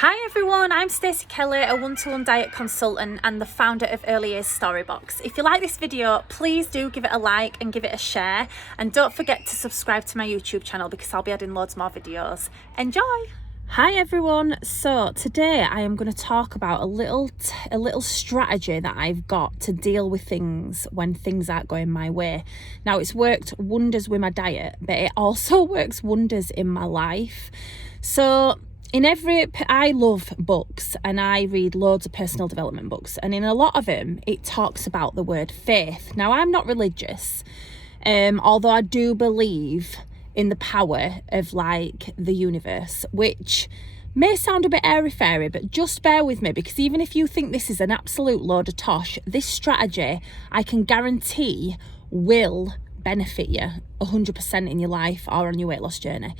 Hi everyone, I'm Stacey Kelly, a one-to-one diet consultant and the founder of Early Years Storybox. If you like this video, please do give it a like and give it a share, and don't forget to subscribe to my YouTube channel because I'll be adding loads more videos. Enjoy! Hi everyone, so today I am going to talk about a little strategy that I've got to deal with things when things aren't going my way. Now, it's worked wonders with my diet, but it also works wonders in my life. So I love books and I read loads of personal development books, and in a lot of them it talks about the word faith. Now, I'm not religious, although I do believe in the power of the universe, which may sound a bit airy-fairy, but just bear with me, because even if you think this is an absolute load of tosh, this strategy I can guarantee will benefit you 100% in your life or on your weight loss journey.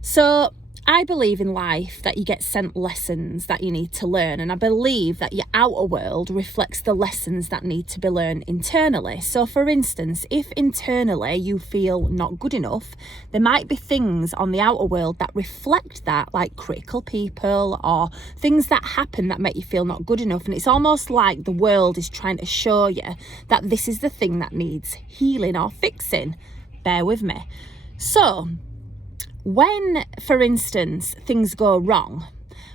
So I believe in life that you get sent lessons that you need to learn, and I believe that your outer world reflects the lessons that need to be learned internally. So for instance, if internally you feel not good enough, there might be things on the outer world that reflect that, like critical people or things that happen that make you feel not good enough, and it's almost like the world is trying to show you that this is the thing that needs healing or fixing. Bear with me. So when, for instance, things go wrong,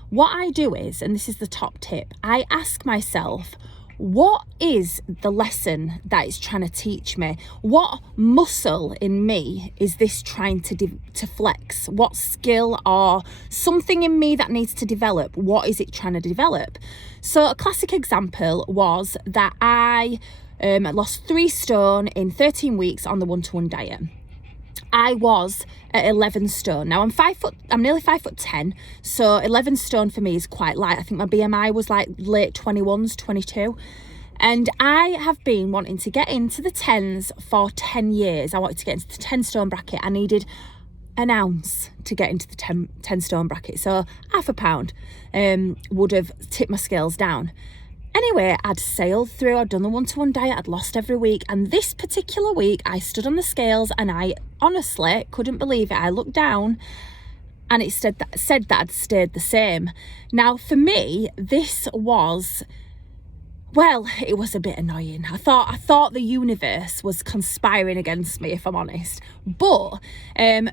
what I do is, and this is the top tip, I ask myself, what is the lesson that it's trying to teach me? What muscle in me is this trying to flex? What skill or something in me that needs to develop? What is it trying to develop? So a classic example was that I lost 3 stone in 13 weeks on the one-to-one diet. I was at 11 stone. Now I'm nearly 5'10", so 11 stone for me is quite light. I think my BMI was like late 21s, 22. And I have been wanting to get into the 10s for 10 years. I wanted to get into the 10 stone bracket. I needed an ounce to get into the 10 stone bracket. So half a pound would have tipped my scales down. Anyway, I'd sailed through, I'd done the one-to-one diet, I'd lost every week, and this particular week I stood on the scales and I honestly couldn't believe it. I looked down and it said that I'd stayed the same. Now, for me, this was, well, it was a bit annoying. I thought the universe was conspiring against me, if I'm honest. But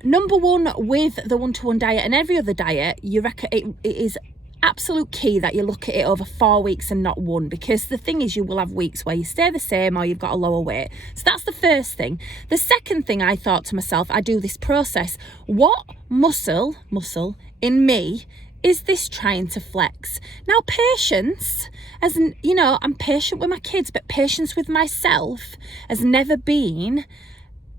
number one, with the one-to-one diet and every other diet, you reckon it is absolute key that you look at it over 4 weeks and not 1, because the thing is, you will have weeks where you stay the same or you've got a lower weight. So that's the first thing. The second thing, I thought to myself, I do this process, what muscle in me is this trying to flex? Now, patience, as in, you know, I'm patient with my kids, but patience with myself has never been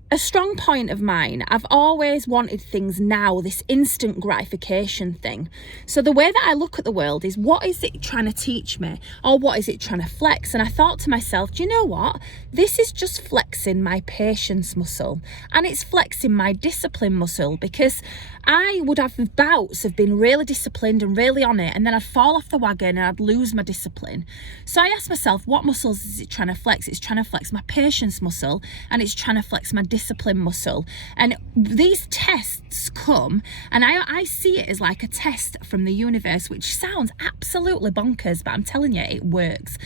a strong point of mine. I've always wanted things now, this instant gratification thing. So the way that I look at the world is, what is it trying to teach me, or what is it trying to flex? And I thought to myself, do you know what? This is just flexing my patience muscle, and it's flexing my discipline muscle, because I would have bouts of being really disciplined and really on it, and then I'd fall off the wagon and I'd lose my discipline. So I asked myself, what muscles is it trying to flex? It's trying to flex my patience muscle, and it's trying to flex my discipline muscle. And these tests come, and I see it as like a test from the universe, which sounds absolutely bonkers, but I'm telling you, it works.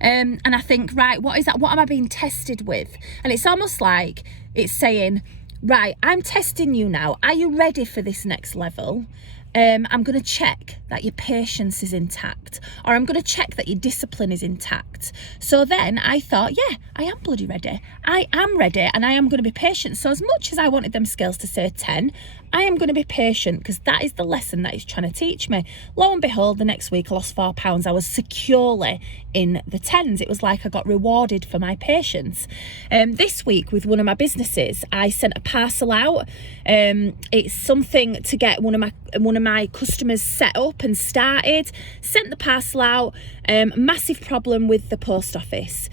And I think, right, what is that? What am I being tested with? And it's almost like it's saying, right, I'm testing you now. Are you ready for this next level? I'm going to check that your patience is intact, or I'm going to check that your discipline is intact. So then I thought, yeah, I am bloody ready. I am ready, and I am going to be patient. So as much as I wanted them scales to say 10, I am going to be patient, because that is the lesson that he's trying to teach me. Lo and behold, the next week I lost 4 pounds. I was securely in the 10s. It was like I got rewarded for my patience. This week with one of my businesses, I sent a parcel out. It's something to get one of my customers set up and started. Sent the parcel out. Massive problem with the post office.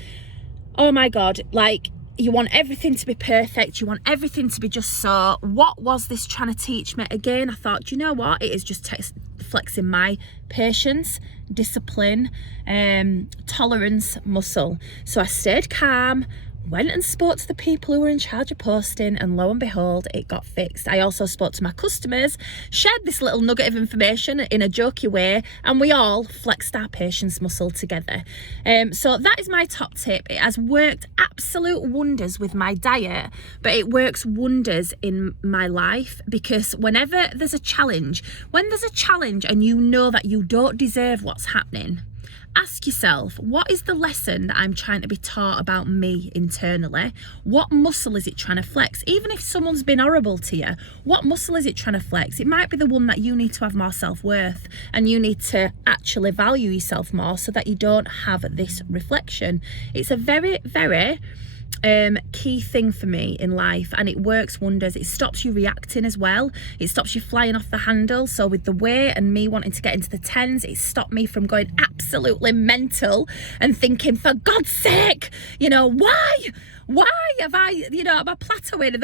Oh my God, like, you want everything to be perfect. You want everything to be just so. What was this trying to teach me? Again, I thought, do you know what? It is just flexing my patience, discipline, tolerance muscle. So I stayed calm, went and spoke to the people who were in charge of posting, and lo and behold, it got fixed. I also spoke to my customers, shared this little nugget of information in a jokey way, and we all flexed our patience muscle together. So that is my top tip. It has worked absolute wonders with my diet, but it works wonders in my life, because whenever there's a challenge, when there's a challenge and you know that you don't deserve what's happening, ask yourself, what is the lesson that I'm trying to be taught about me internally? What muscle is it trying to flex? Even if someone's been horrible to you, what muscle is it trying to flex? It might be the one that you need to have more self-worth, and you need to actually value yourself more so that you don't have this reflection. It's a very, very key thing for me in life, and it works wonders. It stops you reacting as well. It stops you flying off the handle. So with the weight and me wanting to get into the 10s, it stopped me from going absolutely mental and thinking, for God's sake, you know, why have I, you know, am I plateauing?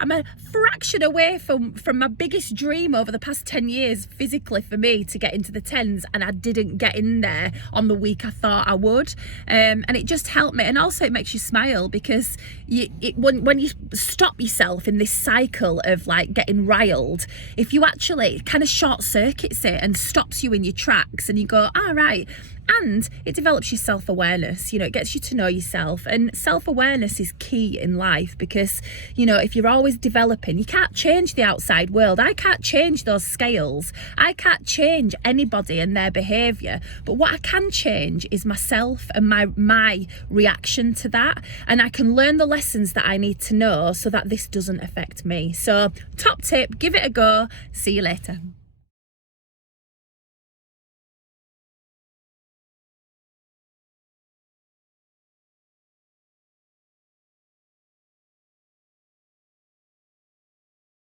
I'm a fraction away from my biggest dream over the past 10 years physically for me to get into the 10s, and I didn't get in there on the week I thought I would. And it just helped me. And also it makes you smile, because when you stop yourself in this cycle of like getting riled, if you actually kind of short circuits it and stops you in your tracks, and you go, all right. And it develops your self-awareness, you know, it gets you to know yourself. And self-awareness is key in life, because, you know, if you're always developing, you can't change the outside world. I can't change those scales. I can't change anybody and their behaviour. But what I can change is myself and my reaction to that. And I can learn the lessons that I need to know so that this doesn't affect me. So top tip, give it a go. See you later.